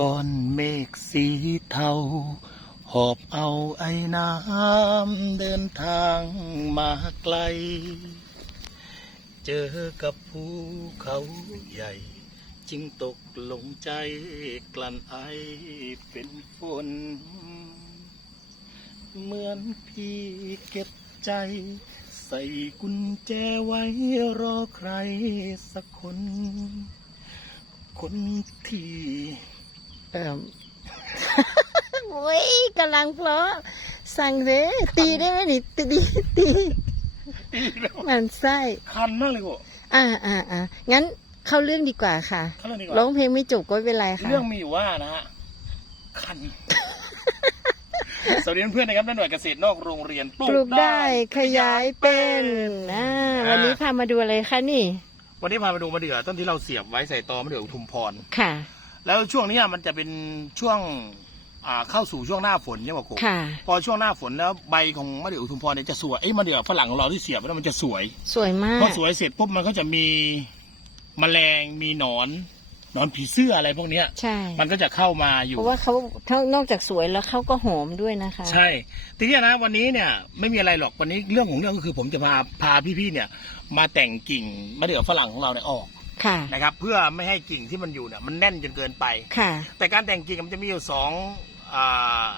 ก้อนเมฆสีเทา หอบเอาไอ้น้ำเดินทางมาไกล เจอกับภูเขาใหญ่ จึงตกลงใจกลั่นไอเป็นฝน เหมือนพี่เก็บใจ ใส่กุญแจไว้รอใครสักคน คนที่ เอิ่มโอ้ยกำลังเพราะสั่งเลยตีได้ไหมนี่ตีตีตีตีแล้วมันไส้คันมากเลยกูอ่าอ่าอ่างั้นเข้าเรื่องดีกว่าค่ะเขาเรื่องนี้ก่ร้ออนงเพลงไม่จบก็ไม่เป็นไรค่ะ เรื่องมีอยู่ว่านะฮะคันสวัสดีเพื่อนๆนะครับด้านหน่วยเกษตรนอกโรงเรียนปลูปลูกกได้ได้ขยายเป็นอ่าอ่าวันนี้พามาดูอะไรคะนี่ วันนี้พาไปดูมะเดื่อต้นที่เราเสียบไว้ใส่ตอมะเดื่ออุทุมพรค่ะ แล้วช่วงเนี้ยมันจะเป็นช่วงอ่าเข้าสู่ช่วงหน้าฝนใช่ไหมกูค่ะ พอช่วงหน้าฝนแล้วใบของมะเดื่ออุทุมพรเนี่ยจะสวยเอ้ยมะเดื่อฝรั่งของเราที่เสียบไว้แล้วมันจะสวย สวยมาพอก สวยเสร็จปุ๊บมันก็จะมีแมลงมีหนอนหนอนผีเสื้ออะไรพวกเนี้ย ใช่ มันก็จะเข้ามาอยู่ เพราะว่าเขาเขานอกจากสวยแล้วเขาก็หอมด้วยนะคะ ใช่ ทีนี้นะวันนี้เนี่ยไม่มีอะไรหรอกวันนี้เรื่องของเรื่องก็คือผมจะพาพาพี่ๆเนี่ย มาแต่งกิ่งมะเดื่อฝรั่งของเราเนี่ยออก ค่ะ นะครับเพื่อไม่ให้กิ่งที่มันอยู่เนี่ยมันแน่นจนเกินไป ค่ะ แต่การแต่งกิ่งมันจะมีอยู่สองอ่า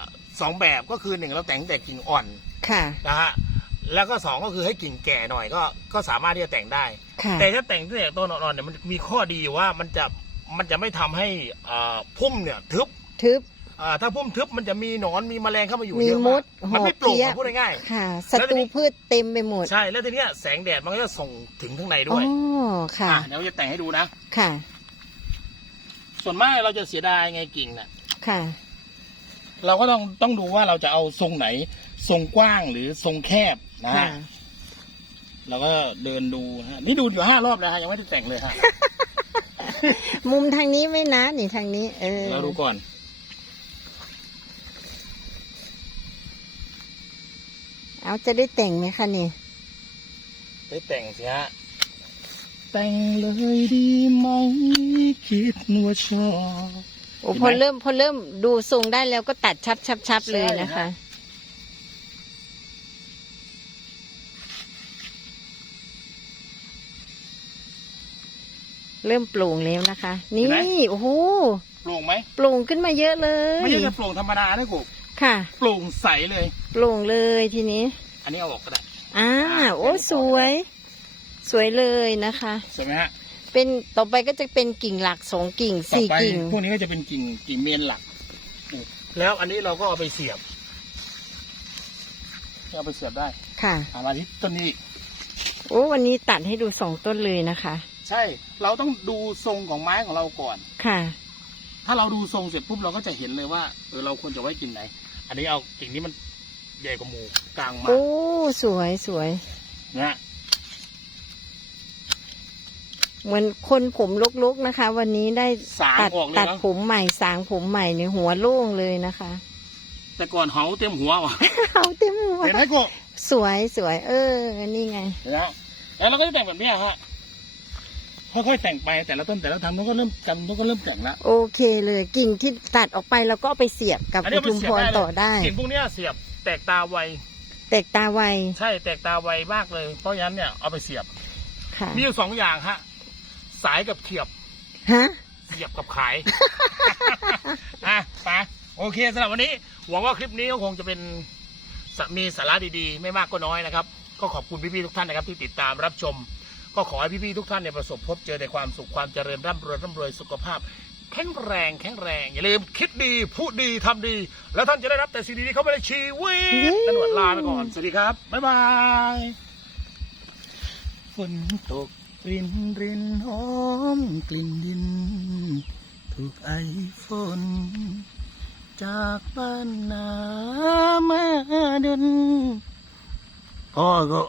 สองแบบก็คือหนึ่งเราแต่งแต่กิ่งอ่อนค่ะ นะฮะแล้วก็สองก็คือให้กิ่งแก่หน่อยก็ก็สามารถที่จะแต่งได้ ค่ะ แต่ถ้าแต่งตั้งแต่ต้นอ่อนๆเนี่ยมันมีข้อดีอยู่ว่ามันจะมันจะไม่ทำให้อ่าพุ่มเนี่ยทึบทึบ อ่าถ้าพุ่มทึบมันจะมีหนอนมีแมลงเข้ามาอยู่มีเยอะมมากดมันไม่โปร่งหอกเพี้ยอะพูดง่าย ค่ะศัตรูพืชเต็มไปหมดๆใช่แล้วทีเนี้ยแสงแดดมันก็จะส่งถึงข้างในอ๋ด้อวยค่ะ อะเดี๋ยวจะแต่งให้ดูนะ ค่ะ ส่วนมากเราจะเสียดายไงกิ่งน่ะ ค่ะ เราก็ต้องต้องดูว่าเราจะเอาทรงไหน ทรงกว้างหรือทรงแคบนะค่ะ ฮะเราก็เดินดูฮะนี่ดูอยู่ห้ารอบแล้วฮะยังไม่ได้แต่งเลยฮะมุมทางนี้ไม่นะนี่ทางนี้ เออเราดูก่อน เอาจะได้แต่งไหมคะนี่ ได้แต่งสิฮะ แต่งเลยดีไหมคิดว่าชอบโอ้เห็นไหมพอเริ่มพอเริ่มดูทรงได้แล้วก็ตัดชับชับชับเลยนะใช่คะฮะเริ่มโปร่งแล้วนะคะ นี่ โอ้โหโปร่งไหมโปร่งขึ้นมาเยอะเลย ไม่ใช่จะโปร่งธรรมดานะกู ค่ะโปร่งใสเลย โปร่งเลยทีนี้ อันนี้เอาออกก็ได้อ่าโอ้สวย สวยเลยนะคะสวยไหมฮะเป็นต่อไปก็จะเป็นกิ่งหลักสองกิ่งต่อสี่ไปกิ่งพวกนี้ก็จะเป็นกิ่งกิ่งเมนหลัก แล้วอันนี้เราก็เอาไปเสียบเอาไปเสียบได้ค่ะเอามาที่ต้นนี้ โอ้วันนี้ตัดให้ดูสองต้นเลยนะคะ ใช่เราต้องดูทรงของไม้ของเราก่อนค่ะ ถ้าเราดูทรงเสร็จปุ๊บเราก็จะเห็นเลยว่าเออเราควรจะไว้กิ่งไหน อันนี้เอากิ่งนี้มันใหญ่กว่าหมูกลางมาโอ้สวยสวยนะฮะเหมือนคนผมลกๆนะคะ วันนี้ได้สางตัดออกเลยตัดนะผมใหม่สางผมใหม่เนี่ยหัวโล่งเลยนะคะ แต่ก่อนเหาเต็มหัวว่ะเอาเต็มหัวเห็นไหมโกะสวยสวยเออนี่ไง เห็นแล้วแล้วเราก็จะแต่งแบบเนี้ยฮะ ค่อยๆแต่งไปแต่ละต้นแต่ละทำเราก็เริ่มจำเราก็เริ่มแต่งแล้วโอเคเลยกิ่งที่ตัดออกไปเราก็เอาไปเสียบกับอันนี้อุเอาไปทุมเสียพบรได้เลยต่อได้กิ่งพวกเนี้ยเสียบแตกตาไวแตกตาไวใช่แตกตาไวมากเลย เพราะฉะนั้นเนี่ยเอาไปเสียบ ค่ะมีอยู่สองอย่างฮะสายกับเขียบ ฮะ เสียบกับขาย อะไปโอเคสำหรับวันนี้ หวังว่าคลิปนี้ก็คงจะเป็นสมีสาระดีๆ ไม่มากก็น้อยนะครับ ก็ขอบคุณพี่ๆทุกท่านนะครับที่ติดตามรับชม ก็ขอให้พี่ๆทุกท่านเนี่ยประสบพบเจอแต่ความสุขความเจริญร่ำรวยร่ำรวยสุขภาพ แข็งแรงแข็งแรง อย่าลืมคิดดี พูดดีทำดี แล้วท่านจะได้รับแต่สิ่งดีๆเข้ามาในชีวิตเย้และหนวดลาไปก่อน สวัสดีครับ บ๊ายบายฝนตกรินรินหอมกลิ่นดิน ถูกไอฝน จากบ้านนามาดนพ่อก็